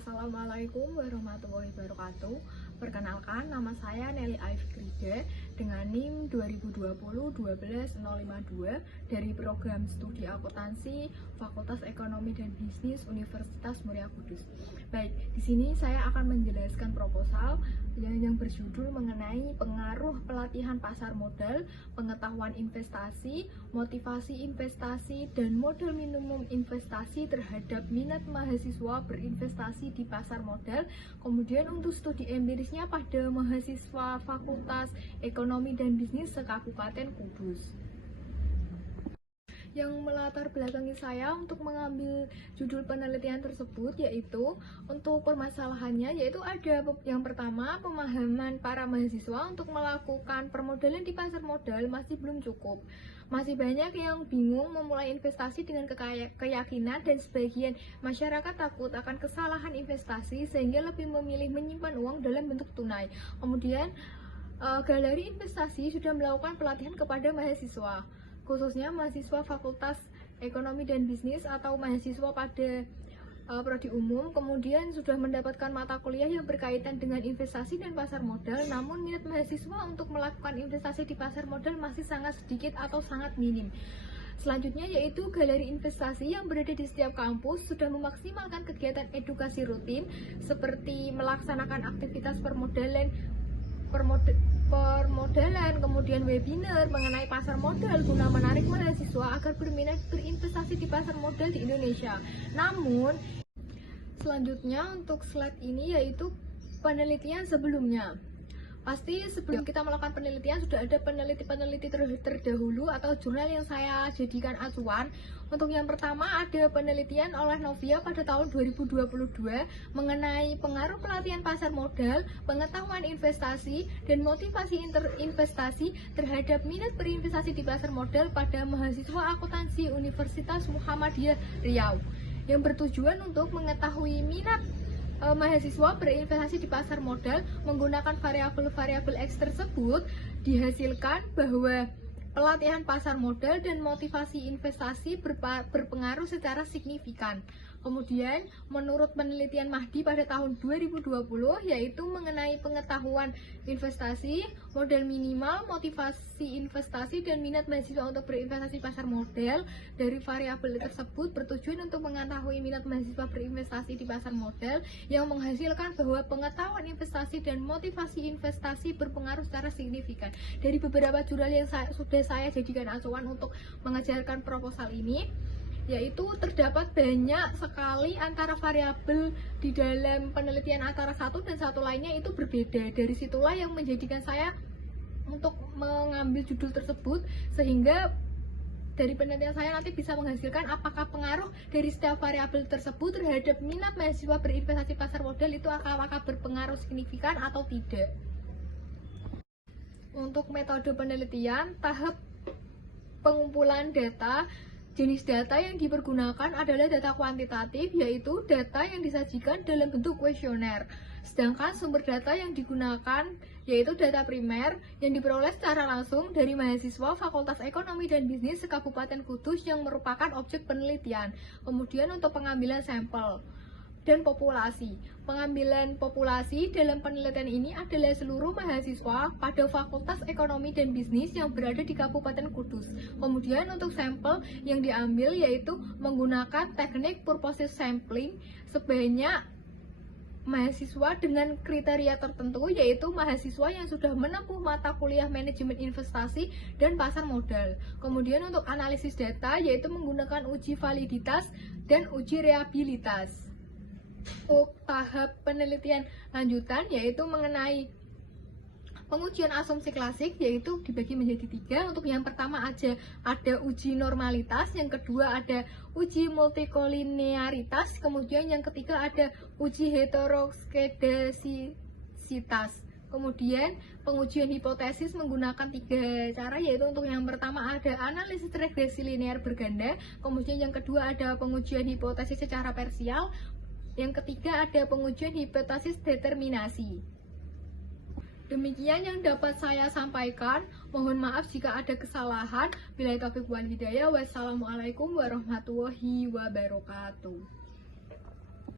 Assalamualaikum warahmatullahi wabarakatuh. Perkenalkan, nama saya Nelly Aifkrida dengan NIM 2020-12052 dari program studi akuntansi Fakultas Ekonomi dan Bisnis Universitas Muria Kudus. Baik, di sini saya akan menjelaskan proposal yang berjudul mengenai pengaruh pelatihan pasar modal, pengetahuan investasi, motivasi investasi, dan modal minimum investasi terhadap minat mahasiswa berinvestasi di pasar modal. Kemudian untuk studi empirisnya pada mahasiswa Fakultas Ekonomi dan Bisnis se-Kabupaten Kudus. Yang melatar belakangi saya untuk mengambil judul penelitian tersebut yaitu untuk permasalahannya, yaitu ada yang pertama, pemahaman para mahasiswa untuk melakukan permodalan di pasar modal masih belum cukup. Masih banyak yang bingung memulai investasi dengan keyakinan, dan sebagian masyarakat takut akan kesalahan investasi sehingga lebih memilih menyimpan uang dalam bentuk tunai. Kemudian Galeri Investasi sudah melakukan pelatihan kepada mahasiswa, khususnya mahasiswa Fakultas Ekonomi dan Bisnis atau mahasiswa pada prodi umum, kemudian sudah mendapatkan mata kuliah yang berkaitan dengan investasi dan pasar modal, namun minat mahasiswa untuk melakukan investasi di pasar modal masih sangat sedikit atau sangat minim. Selanjutnya yaitu Galeri Investasi yang berada di setiap kampus sudah memaksimalkan kegiatan edukasi rutin seperti melaksanakan aktivitas permodalan, kemudian webinar mengenai pasar modal guna menarik mahasiswa agar berminat berinvestasi di pasar modal di Indonesia. Namun, selanjutnya untuk slide ini yaitu penelitian sebelumnya. Pasti sebelum kita melakukan penelitian sudah ada peneliti-peneliti terdahulu atau jurnal yang saya jadikan acuan. Untuk yang pertama ada penelitian oleh Novia pada tahun 2022 mengenai pengaruh pelatihan pasar modal, pengetahuan investasi, dan motivasi investasi terhadap minat berinvestasi di pasar modal pada mahasiswa akuntansi Universitas Muhammadiyah Riau, yang bertujuan untuk mengetahui minat mahasiswa berinvestasi di pasar modal. Menggunakan variabel-variabel X tersebut dihasilkan bahwa pelatihan pasar modal dan motivasi investasi berpengaruh secara signifikan. Kemudian menurut penelitian Mahdi pada tahun 2020 yaitu mengenai pengetahuan investasi, modal minimal, motivasi investasi, dan minat mahasiswa untuk berinvestasi pasar modal. Dari variabel tersebut bertujuan untuk mengetahui minat mahasiswa berinvestasi di pasar modal, yang menghasilkan bahwa pengetahuan investasi dan motivasi investasi berpengaruh secara signifikan. Dari beberapa jurnal yang sudah saya jadikan acuan untuk mengajarkan proposal ini, yaitu terdapat banyak sekali antara variabel di dalam penelitian antara satu dan satu lainnya itu berbeda. Dari situlah yang menjadikan saya untuk mengambil judul tersebut, sehingga dari penelitian saya nanti bisa menghasilkan apakah pengaruh dari setiap variabel tersebut terhadap minat mahasiswa berinvestasi pasar modal itu apakah berpengaruh signifikan atau tidak. Untuk metode penelitian, tahap pengumpulan data. Jenis data yang dipergunakan adalah data kuantitatif, yaitu data yang disajikan dalam bentuk kuesioner. Sedangkan sumber data yang digunakan yaitu data primer yang diperoleh secara langsung dari mahasiswa Fakultas Ekonomi dan Bisnis se-Kabupaten Kudus yang merupakan objek penelitian. Kemudian untuk pengambilan sampel dan populasi. Pengambilan populasi dalam penelitian ini adalah seluruh mahasiswa pada Fakultas Ekonomi dan Bisnis yang berada di Kabupaten Kudus. Kemudian untuk sampel yang diambil yaitu menggunakan teknik purposive sampling sebanyak mahasiswa dengan kriteria tertentu, yaitu mahasiswa yang sudah menempuh mata kuliah manajemen investasi dan pasar modal. Kemudian untuk analisis data yaitu menggunakan uji validitas dan uji reliabilitas. Untuk tahap penelitian lanjutan yaitu mengenai pengujian asumsi klasik, yaitu dibagi menjadi 3. Untuk yang pertama ada uji normalitas, yang kedua ada uji multikolinearitas, kemudian yang ketiga ada uji heteroskedasisitas. Kemudian pengujian hipotesis menggunakan 3 cara, yaitu untuk yang pertama ada analisis regresi linear berganda, kemudian yang kedua ada pengujian hipotesis secara parsial, yang ketiga ada pengujian hipotesis determinasi. Demikian yang dapat saya sampaikan. Mohon maaf jika ada kesalahan. Billahi taufiq wal hidayah. Wassalamualaikum warahmatullahi wabarakatuh.